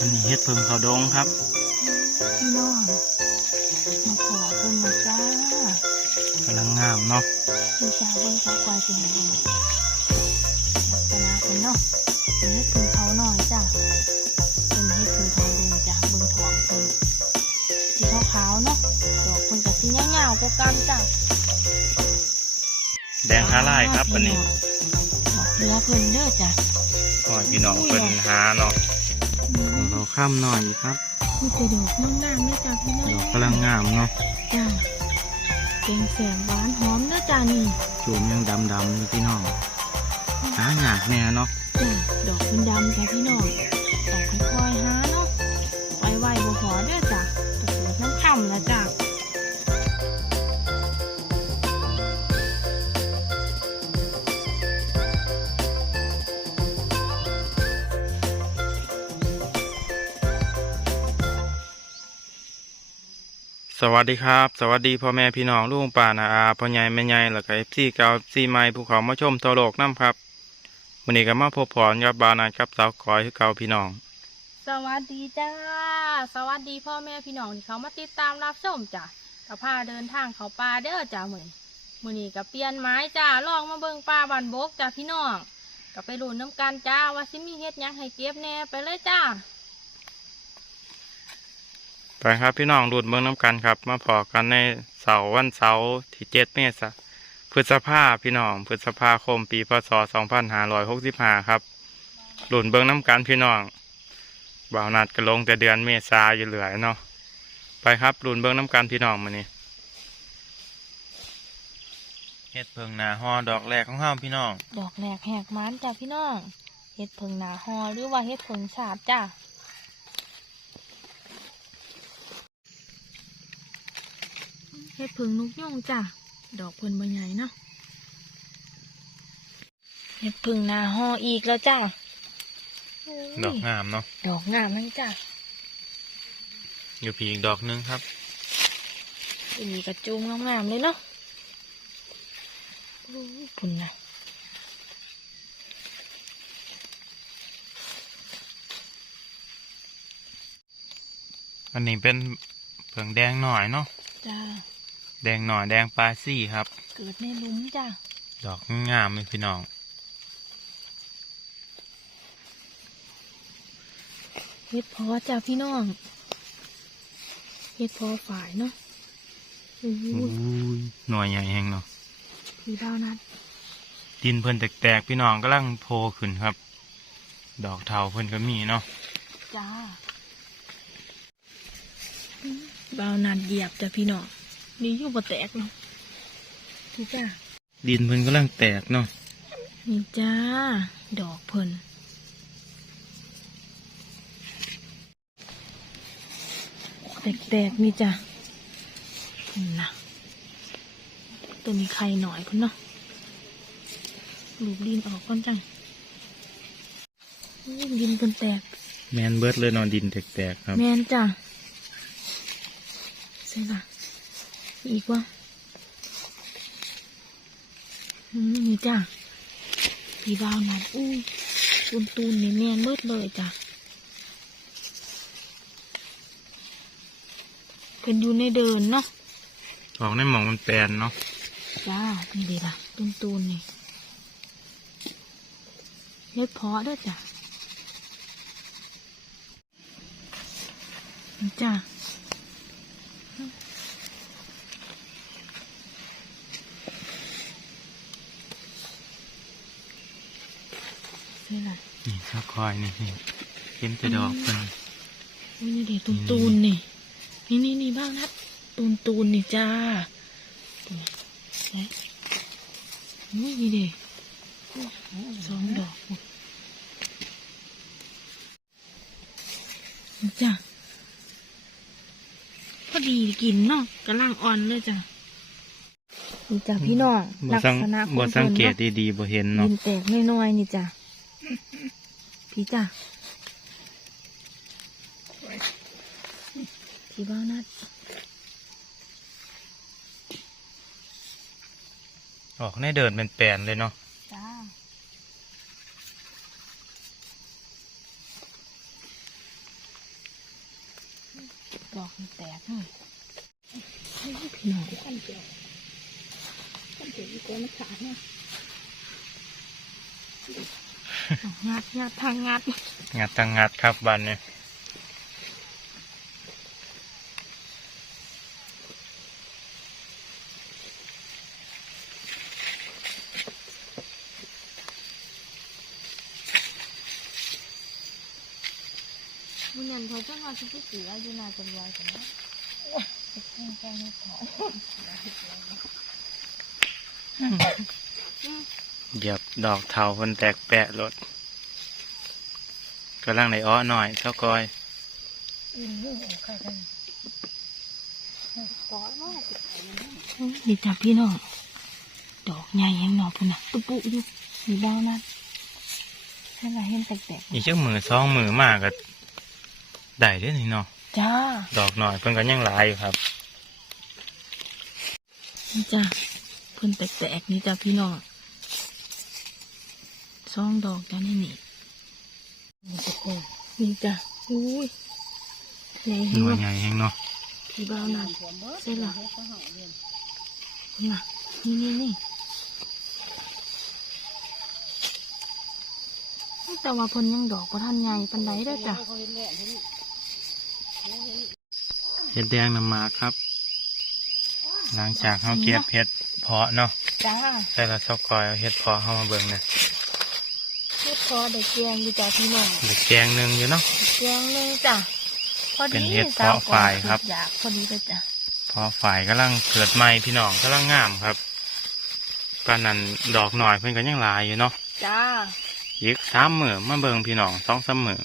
อันนี้เฮ็ดเพิงเขาดงครับ พี่น้องมาขอเพิ่นมาจ้ากำลังงามเนาะพี่ชาวเบิ่งเขาควายเสียงดูลักษณะเป็นเนาะเป็นให้พึงเขาหน่อยจ้ะเป็นให้พึงเขาดูจ้ะเบิ่งทองเพิ่นสีขาวๆเนาะดอกเพิ่นกับสีเงาๆกว่ากันจ้ะแดงฮาไลายครับอันนี้ดอกเรือเพิ่นเด้อจ้ะหอยพี่น้องเป็นหาเนาะ ของเราข้ามหน่อยครับ มีแต่ดอกงามๆเนี่ยจ้ะพี่น้องดอกกำลังงามเนาะจ้ะแกงแสมหวานหอมเด้อจ้ะนี่จูมยังดำๆอยู่พี่น้องหาหยากแน่เนาะจ้ะดอกเป็นดำจ้ะพี่น้องออกค่อยๆหาเนาะไว้ไว้บ่พอเด้อจ้ะจะเกิดน้ำค่ำแล้วจ้ะ วัสดีครับ สวัสดีพ่อแม่พี่น้องลุงป่านาอาพ่อใหญ่แม่ใหญ่แล้วก็เอฟซีเก่าซีใหม่ภูเขามาชมตัวโลกน้ำครับวันนี้ก็มาพบพรกับบานากับสาวก้อยคือเก่าพี่น้อง สวัสดีจ้า สวัสดีพ่อแม่พี่น้องที่เขามาติดตามรับชมจ้ะกับพาเดินทางเขาป่าเด้อจ้ะมื้อนมือนี้ก็เปลี่ยนไม้จ้าลองมาเบิ่งป่าบันบกจ้ะพี่น้องก็ไปลุ้นน้ำกันจ้าว่าสิมีเฮ็ดยังให้เก็บแน่ไปเลยจ้า ไปครับพี่น้องดูดเมืองน้ำกันครับ มาพอกันในเสาร์วันเสาร์ที่เจ็ดเมษายนพฤษภาพี่น้องพฤษภาคมปีพศสองพันห้าร้อยหกสิบห้าครับหลุนเบิงน้ำกันพี่น้องบ่าวนัดก็ลงแต่เดือนเมษาอยู่เหลือเนาะไปครับหลุนเบิงน้ำกันพี่น้องมานี่เฮ็ดเพิงหนาฮอดอกแรกของเฮาพี่น้อง ดอกแหลกแหกมันจ้ะพี่น้อง เฮ็ดเพิงหนาฮอหรือว่าเฮ็ดเพิงสาบจ้ะ เฮ็ดเพิงนกยุงจ้ะ ดอกเพิ่นบ่ใหญ่เนาะเฮ็ดเพิงหนาฮออีกแล้วจ้ะโอ้ยดอกงามเนาะ ดอกงามมั้งจ้ะ อยู่พีอีกดอกหนึงครับอันนี้กระจุมงามๆเลยเนาะโอ้ยพุ่นนะอันนี้เป็นเพิงแดงหน่อยเนาะ จ้า แดงหน่อยแดงปลาซี่ครับ เกิดในหลุมจ้ะ ดอกงามเลยพี่น้องเฮ็ดพอจ้ะพี่น้องเฮ็ดพอฝ่ายเนาะโอ้ยหน่วยใหญ่แหงเนาะพี่ดาวนัดดินเพิ่นแตกๆพี่น้องกำลังโผล่ขึ้นครับ ดอกเทาเพิ่นก็มีเนาะจ้าบาวนัดเหยียบจ้ะพี่น้อง นี่อยู่บ่แตกเนาะนี่จ้าดินเพิ่นกำลังแตกเนาะนี่จ้า ดอกเพิ่นแตกๆนี่จ้ะนี่นะตัวมีไข่หน่อยพุ่นเนาะลูบดินออกก่อนจังอู้ดินเพิ่นแตก แมนเบิดเลยเนอนดินแตกๆครับ แมนจ้ะใช่ป่ะ อีกวะอืมนี่จ้ะพี่บ่าวนัดอู้ตูนตูนๆนี่แมนเบิดเลยจ้ะเพิ่นอยู่ในเดินเนาะออกในหมองมันแปลนเนาะจ้านี่เดีล่ะตูนตูนๆนี่เล็ดเพาะเด้อจ้ะนี่จ้ะ ใช่ล่ะนี่สักคอยนี่นี่เห็นแต่ดอกเพิ่นอุ้ยนี่เด็ตูนตูนๆนี่นี่นี่นี่บ้างนัดตูนตูนๆนี่จ้านี่นะอุ้ยนี่เด็สองดอกนี่จ้าพอดีกินเนาะกำลังอ่อนเลยจ้ะนี่จ้ะพี่น้องบ่ลักสังษณะของบ่พิ่นสังเกตนาะดีๆบ่เห็นดิเนาะนแตกน้อยๆนี่จ้ะ พี่จ้ะพี่บ้านัดออกในเดินเป็นแปลนเลยเนาะจ้าดอกมันแตกเลยพี่น้องขั้นเดียวขั้นเดียวอีกคนมันขาดเนี่ย งัด งัดทางงัดงัดตังงัดครับบันเนี่ยมันยันเขาเพิ่งมาชุบสีอายุนาจะรวยกันนะแค่แค่ไม่พอเหยียบดอกเทาเพิ่นแตกแปะรถ กำลังในอ้อหน่อยเท่ากอยอืมโอ้ใครกันขอว่าสิไปนะนี่จ้ะพี่น้องดอกใหญ่ยังหนอพุ่นน่ะตุปุอยู่มีดาวนั่นให้เราเห็นแตกอีกจักมือสองมือมากก็ได้เด้อนี่เนาะๆจ้าดอกหน่อยเพิ่นก็ยังหลายอยู่ครับนี่จ้ะเพิ่นแตกๆนี่จ้ะพี่น้องสองดอกจ้ะนี่นี่มั นจะโกงนี่จ้ะอุ้ยใหญ่หเห็นน่วยบ่ใหญ่แฮงเนาะพี่บ้าวนั่นหัวเบิดใช่เหรอเฮ็ดเขาหาเรียนนี่น่ะนี่นี่นี่แต่ว่าเพิ่นยังดอกบ่ทันใหญ่ปานใดเด้อจ้ะเขาเห็นแหละเห็นเขาเห็นเห็ดแดงนำมาครับ หลังจากเขาเก็บเห็ดเพาะเนาะจ้าใส่ละเท่ากอยเอาเห็ดเพาะเข้ามาเบิ่งเนี่ยเฮ็ด พอได้แกงอยู่จ้ะพี่น้องเหลือแกงหนึ่งอยู่เนาะ แกงหนึงจ้ะพอเป็นดีเห็ดสาวเพาะฝ่ายครับ อยากพอดีเลยจ้ะเพอฝ่ายกำลังเกิดใหม่พี่น้องกำลังงามครับปานนั้นดอกหน่อยเพิ่นก็ยังหลายอยู่เนาะจ้าอีกสามมือมาเบิ่งพี่น้องสองสามมือ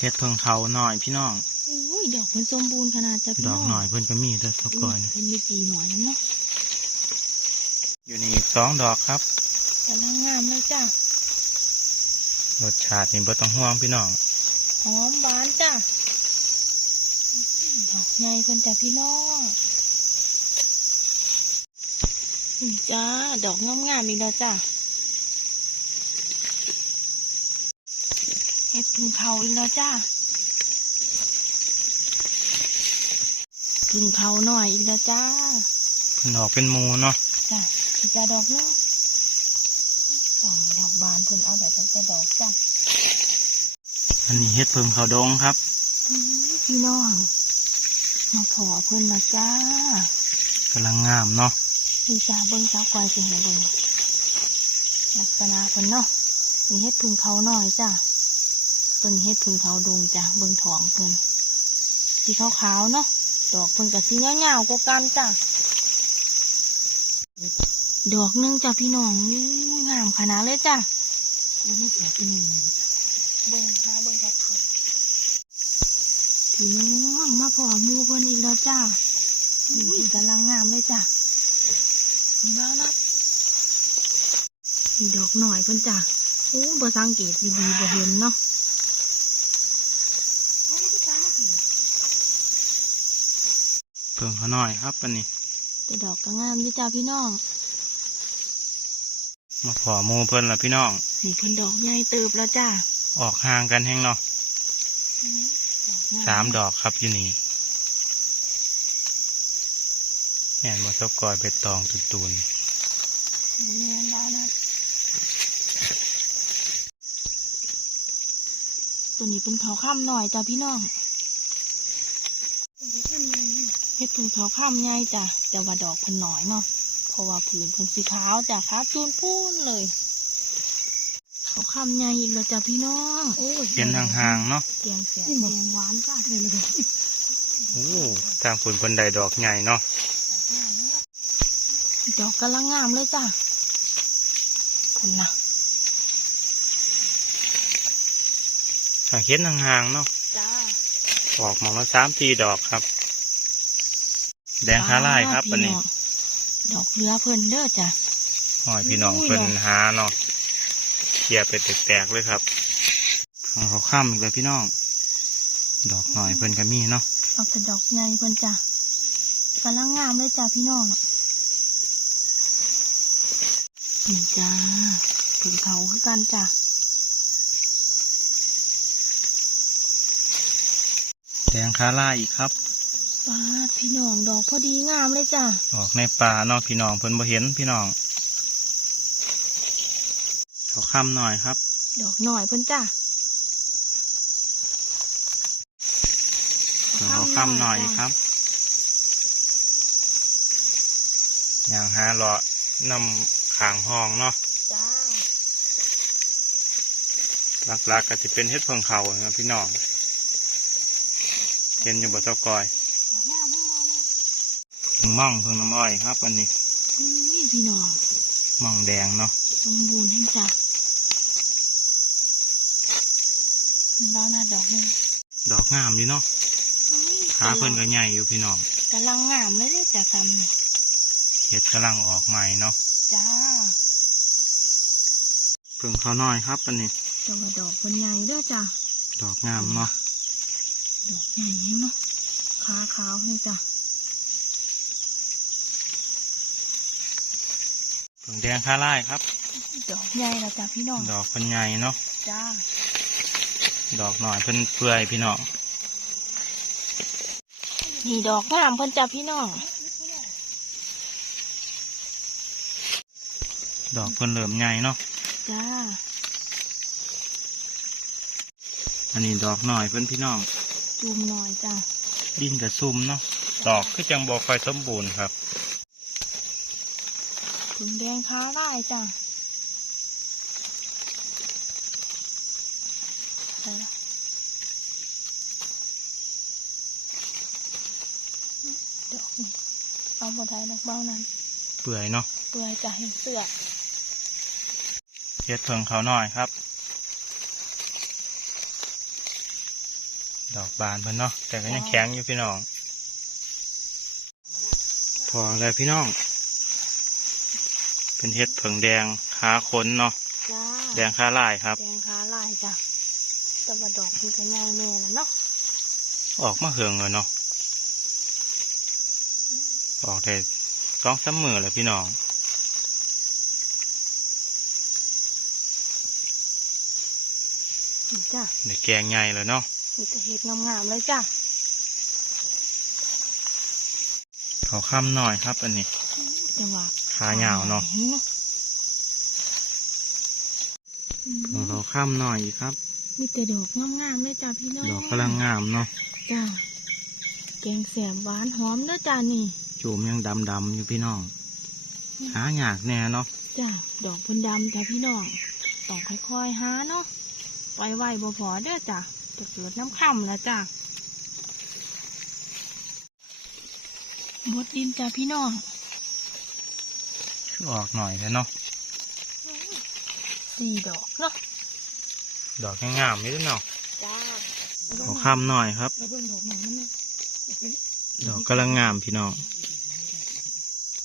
เห็ดเพิ่งเขาหน่อยพี่น้อง อุ้ยดอกมันสมบูรณ์ขนาดจ้ะพี่ดน้อองกหน่อยเพิ่นก็มีแต่ทกอยยนี่เป็นมีจีหน่อยเนาะอยู่นี่อีกสองดอกครับ กำลังงามเลยจ้ะรสชาตินี่บ่ต้องห่วงพี่น้องหอมหวานจ้ะดอกใหญ่เพิ่นจ้ะพี่น้องนี่จ้าดอกงามๆอีกแล้วจ้ะเห็ดพึ่งเขาอีกแล้วจ้าพึ่งเขาหน่อยอีกแล้วจ้าเพิ่นออกเป็นหมูเนาะจ้ะอีกจ้าดอกเนาะสองดอกบานเพิ่นเอาแบบตั้งแต่ดอกจ้ะอันนี้เห็ดเพิ่งเขาดงครับอื้อพี่น้องมาขอเพิ่นมาจ้ากำลังงามเนาะนี่จ้าเบิ้งสาวควายสิให้เบิ้งลักษณะเพิ่นเนาะมีเฮ็ดพึ่งเขาหน่อยจ้ะต้นเฮ็ดพึ่งเขาดงจ้ะเบิ้งท้องเพิ่นสีขาวๆเนาะดอกเพิ่นกับสีเงาๆกว่ากันจ้ะดอกหนึงจ้ะพี่น้องอู้งามขนาดเลยจ้ะ มันไม่เกิดอีหนึ่งเบิ้งหาเบิ้งครับพี่น้องมาพอหมูเพิ่นอีกแล้วจ้าอุ้ยกำลังงามเลยจ้ะนี่บ้านะมีดอกหน่อยเพิ่นจ้ะโอ้บ่สังเกตดีๆบ่เห็นเนาะเพิ่งเขาหน่อยครับอันนี้แต่ดอกก็งามอยู่จ้าพี่น้อง มาขอหมูเพิ่นละพี่น้อง นี่เพิ่นดอกใหญ่เติบแล้วจ้าออกห่างกันแห้งเนาะสามดอกครับอยู่นี่แม่นมาซบกอยเบ็ดตองตุนตุนบ่แม่นบ้านะตัวนี้เป็นเขาข้ามหน่อยจ้าพี่น้องเฮ็ดพึ่งทอข้ามใหญ่จ้ะแต่ว่าดอกเพิ่นน้อยเนาะเพราะว่าผืนเพิ่นสีขาวจ้ะครับจูนพูนเลย เขาข้ามใหญ่อีกแล้วจ้ะพี่น้องโอ้ยๆเห็นห่างๆเนาะแกงแสบแกงหวานจ้ะเลยเลยโอ้ทางฝุ่นคนใดดอกใหญ่เนาะดอกกำลังงามเลยจ้ะพุ่นนะหากเห็นห่างๆเนาะจ้าออกมาละสามตีดอกครับ แดงคาไล่ครับอันนี้ ดอกเรือเพิ่นเด้อจ้ะหอยพี่น้องอุ้ยเพิ่นดอกหาเนาะ เขี่ยไปแตกๆเลยครับของเขาข้ามอีกเลยพี่น้อง ดอกหน่อยเพิ่นก็มีเนาะเอาแต่ดอกใหญ่เพิ่นจ้ะกำลังงามเลยจ้ะพี่น้องนี่จ้าเพิ่งเขาคือกันจ้ะแดงคาร่าอีกครับปาดพี่น้องดอกพอดีงามเลยจ้ะออกในป่าเนอกพี่น้องเพิ่นบ่เห็นพี่น้องเขาค่ำหน่อยครับ ดอกหน่อยเพิ่นจ้ะเขาค่ำหน่อยครับอย่างหาเลาะนำขางห้องเนาะจ้าหลักๆก็จะเป็นเฮ็ดเพิงเขานะพี่น้องเห็นอยู่บ่เจ้ากอยดอกงามไม่มองนะเพิงม่องเพิงน้ำอ้อยครับ อันนี้เฮ้ยพี่น้องม่องแดงเนาะ สมบูรณ์แห่งจ้ะบ้าหน้าดอกหนึงดอกงามดีเนาะเฮ้ยขาเพิ่นก็ใหญ่อยู่พี่น้องกำลังงามเลยเด้อจ้ะซ้ำนี่เห็ดกำลังออกใหม่เนาะจ้าเพิงเขาน้อยครับอันนี้แต่ว่าดอกมันใหญ่เด้อจ้ะดอกงามเนาะดอกใหญ่แฮงเนาะขาขาวแห้งจ้ะเพิงแดงคาร่ายครับ ดอกใหญ่แล้วจ้ะพี่น้องดอกเพิ่นใหญ่เนาะจ้าดอกหน่อยเพิ่นเปื่อยพี่น้องนี่ดอกงามเพิ่นจ้ะพี่น้อง ดอกเพิ่นเริ่มใหญ่เนาะจ้าอันนี้ดอกหน่อยเพิ่นพี่น้องจุ่มหน่อยจ้ะดินกับซุ่มเนาะดอกคือจังบ่ค่อยสมบูรณ์ครับถึงแดงพาได้จ้ะเอาละดอกนี่เอา บนไทยดอกเบ้านั้น เปื่อยเนาะ เปลือยจะเห็นเสือกเฮ็ดเพิงเขาหน่อยครับ ดอกบานเพิ่นเนาะ แต่ก็ยังแข็งอยู่พี่น้อง พอแล้วพี่น้อง เป็นเฮ็ดเพิงแดงขาขนเนาะจ้าแดงขาลายครับ แดงขาลายจ้ะแต่ว่าดอกมันก็ง่ายแน่แล้วเนาะ ออกมาเหืองเลยเนาะ ออกได้สองสามมือเลยพี่น้องนี่จ้ะได้แกงใหญ่เลยเนาะมีแต่เห็ดงามๆเลยจ้ะเขาค่ำหน่อยครับ อันนี้แต่ว่าขายาวเนาะอืมเพิ่งเขาค่ำหน่อยอีกครับ มีแต่ดอกงามๆเลยจ้ะพี่น้องดอกกำลังงามเนาะจ้าแกงแสบหวานหอมเด้อจ้านี่ จูมยังดำดำๆอยู่พี่น้อง หาอยากแน่เนาะจ้าดอกพันดำจ้ะพี่น้องต้องค่อยๆหาเนาะปล่อยไว้บ่พอเด้อจ้ะจะเกิดน้ำค่ำแล้วจ้ะบดดินจ้ะพี่น้องออกหน่อยแค่เนาะสี่ดอกเนาะดอกยังงามอยู่เด้อเนาะจ้าเขาค่ำหน่อยครับแล้วเบิ่งดอกหน่อ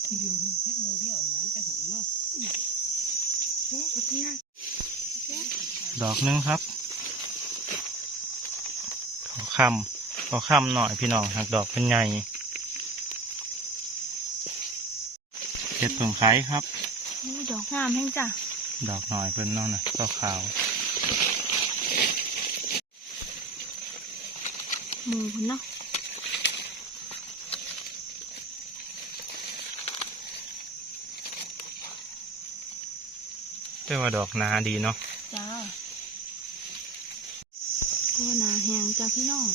ยมันเนี่ยดอกกำลังงามพี่น้องโอ้ยพี่น้องดอกหนึงครับเขาค่ำเขาค่ำหน่อยพี่น้องหากดอกเป็นใหญ่เห็ดเพิ่งไข่ครับนี่ดอกงามแห้งจ้ะ ดอกหน่อยเพิ่นเนาะนะดอกขาวหมูพุ่นเนาะ แต่ว่าดอกหนาดีเนาะจ้าโอ้หนาแหงจ้ะพี่น้อง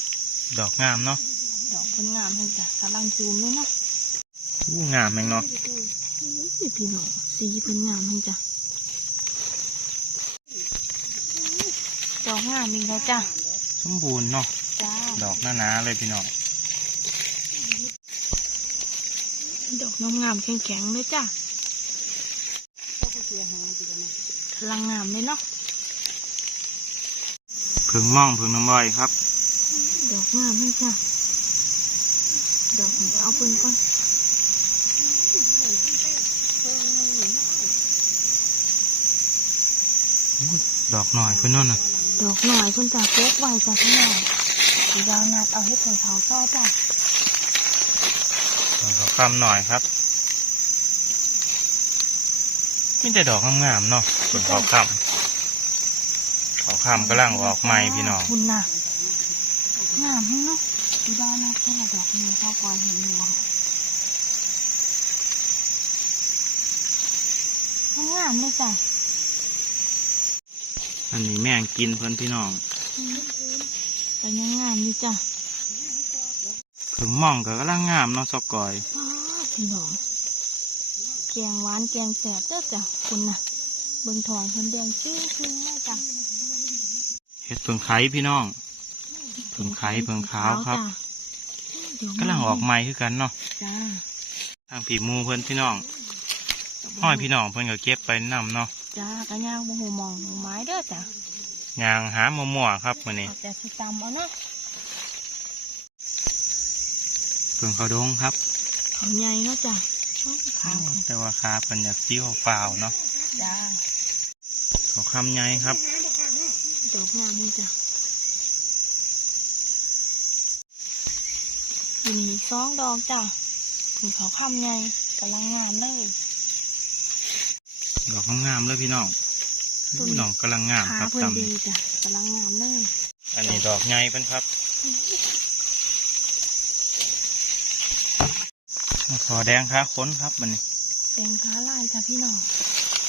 ดอกงามเนาะดอกเพิ่นงามแห้งจ้ะกำลังจูมเลยเนาะอู้งามแมงเนาะอุ้ยพี่น้องสีเพิ่นงามแห้งจ้ะดอกงามอีกแล้วจ้ะสมบูรณ์เนาะจ้าดอกหนาๆเลยพี่น้องดอกงามๆแข็งๆเลยจ้ะ กำลังงามเลยเนาะเพิ่งม่องเพิ่งน้ำอ้อยครับ ดอกงามเลยจ้ะดอกนี้เอาเพิ่นก่อนอู้ดอกหน่อยเพิ่นเนั่นน่ะ ดอกหน่อยเพิ่นจะโป๊กไว้จ้ะพี่น้องสีดาวนัดเอาให้ของเขาก็จ้ะดอกเขาค่ำหน่อยครับ ไมแต่ได้ดอกงามๆเนาะ ส่วนเขาค่ำเขาค่ำกำลังออกใหม่พี่น้องคุณน่ะงามให้เนาะที่บ้านนะแค่ละดอกหนึงเข้าปล่อยเห็นอยู่ค่ะงามๆเลยจ้ะอันนี้แม่งกินเพิ่นพี่น้องแต่ยังงามอยู่จ้ะถึงหม่องก็กำลังงามเนาะซอกกอยอ้าวพี่น้องแกงหวานแกงแสบเด้อจ้ะคุณน่ะ เบิ่งทองเพิ่นเดืองชิ้งชิ้งเลยจ้ะเห็ดเพิ่งไข่พี่น้องเพิ่งไข่เพิ่งขาวครับจ้ะเดี๋ยวกำลังออกใหม่คือกันเนาะจ้าทางผีมูเพิ่นพี่น้องห้อยพี่น้องเพิ่นก็เก็บไปนำเนาะจ้ากระย่างบ่หูมองหูไม้เด้อจ้ะยางหามั่วๆครับมื้อนี้เอาแต่สิตำเอาเนาะเพิ่งเขาดงครับเขาใหญ่เนาะจ้ะอื้อขาวแต่ว่าคาเพิ่นอยากสีฟ้าวๆเนาะจ้าเขาคำใหญ่ครับ ดอกงามนี่จ้ะอยู่นี่สองดอกจ้ะถึงเขาคำใหญ่กำลังงามเลยดอกงามๆเลยพี่น้องต้นน้องกำลังงามขาครับเพิ่นตำดีจ้ะกำลังงามเลยอันนี้ดอกใหญ่เพิ่นครับขอแดงขาค้นครับมันนี้แตงขาลายจ้ะพี่น้อง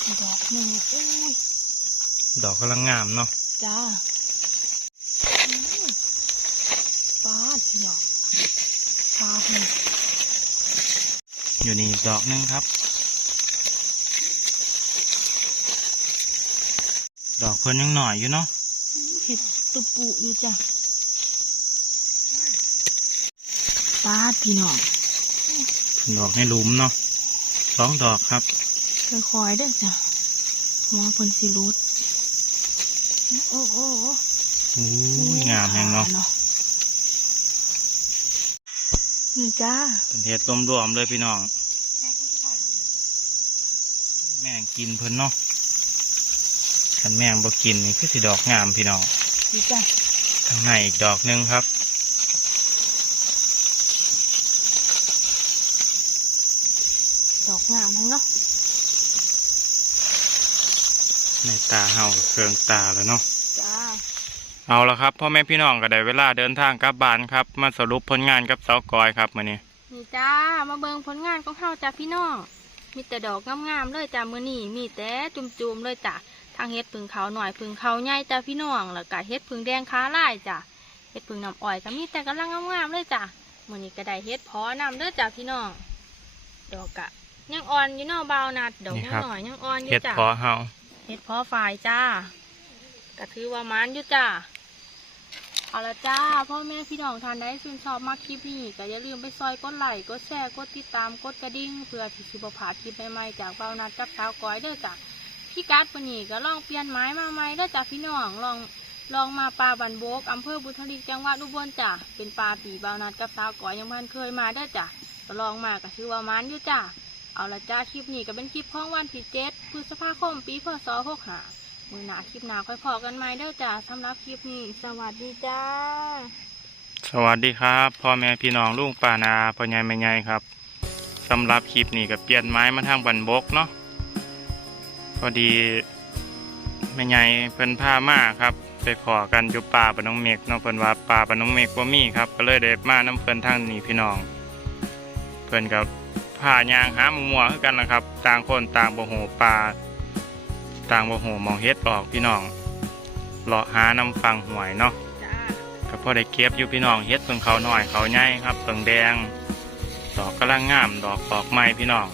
อีกดอกหนึ่งอุ้ย ดอกกำลังงามเนาะจ้าอื้อปาดพี่น้องปาดนี่อยู่นี่อีกดอกหนึงครับ ดอกเพิ่นยังหน่อยอยู่เนาะเห็ดตุปุอยู่จ้ะปาดพี่น้องดอกในหลุมเนาะสองดอกครับค่อยๆเด้อจ้ะหัวเพิ่นสิรุด โอ้โอ้โอ้โอ้ยงามแหงเนาะนี่จ้าเป็นเห็ดรวมๆเลยพี่น้อง แม่งกินเพิ่นเนาะขันแม่งบ่กินนี่คือสิดอกงามพี่น้องนี่จ้าข้างในอีกดอกหนึงครับ ดอกงามทั้งเนาะ ในตาเห่าเครืองตาแล้วเนาะจ้าเอาละครับพ่อแม่พี่น้องก็ได้เวลาเดินทางกลับบ้านครับ มาสรุปผลงานกับเสากอยครับมื้อนี้นี่จ้ามาเบิงผลงานของเฮาจ้าพี่น้องมีแต่ดอกงามๆเลยจ้ามื้อนี้มีแต่จุ่มๆเลยจ้ะทางเฮ็ดผึ่งขาวหน่อยผึ่งขาวใหญ่จ้าพี่น้องแล้วก็เฮ็ดผึ่งแดงขาลายจ้ะเฮ็ดผึ่งน้ำอ้อยก็มีแต่กำลังงามๆเลยจ้ะมื้อนี้ก็ได้เฮ็ดพอนำเด้อจ้าพี่น้องดอกกะยังอ่อนอยู่เนอกเบาวนัดดอกยังหน่อยยังอ่อนอยู่เฮ็ดจ้ะพอเฮา เฮ็ดเพอฝ่ายจ้าก็ถือว่ามันอยู่จ้าเอาละจ้าพ่อแม่พี่น้องทานได้ชื่นชอบมากคลิปนี้ก็อย่าลืมไปซอยกดไลค์กดแชร์กดติดตามกดกระดิ่งเพื่อที่สิบพลาดคลิปใหม่ๆจากเบานัดกับสาวก้อยเด้อจ้ะพี่กัดปนีก็ลองเปลี่ยนไม้มาใหม่เด้อจ้ะพี่น้องลองลองมาปลาบันโบกอำเภอบุทลิกจังหวัดอุบลจ้ะเป็นปลาปีเบานัดกับสาวก้อยยังมันเคยมาเด้อจ้ะลองมาก็ชื่อว่ามันอยู่จ้ะ เอาละจ้าคลิปนี้ก็เป็นคลิปของวันที่เจ็ดพฤษภาคมปีพศหกห้ามือหนาคลิปหนาค่อยพอกันไหมเด้อจ้าสำหรับคลิปนี้ สวัสดีจ้า สวัสดีครับพ่อแม่พี่น้องลุงป้านาพ่อใหญ่แม่ใหญ่ครับสำหรับคลิปนี้ก็เปลี่ยนไม้มาทางบันบกเนาะพอดีแม่ใหญ่เพิ่นพามาครับ ไปขอกันอยู่ป่าปน้องเมกเนาะเพิ่นว่าป่าปน้องเมกบ่มีครับ ก็เลยได้มาน้ำเพิ่นทางนี้พี่น้อง เพิ่นกับ พายางหาหมู่มัวคือกันนะครับ ต่างคนต่างบ่ฮู้ป่าต่างบ่ฮู้หมองเฮ็ดออกพี่น้องเลาะหาน้ำฟังหวยเนาะก็พอได้เก็บอยู่พี่น้องเฮ็ดเพิ่งเขาหน่อยเขาใหญ่ครับเพิ่งแดง ดอกกำลังงามดอกออกใหม่พี่น้อง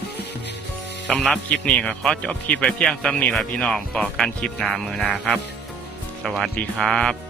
สำหรับคลิปนี้ก็ขอจบคลิปไปเพียงซ้ำนี้ละพี่น้องปอกันคลิปหน้ามือนาครับ สวัสดีครับ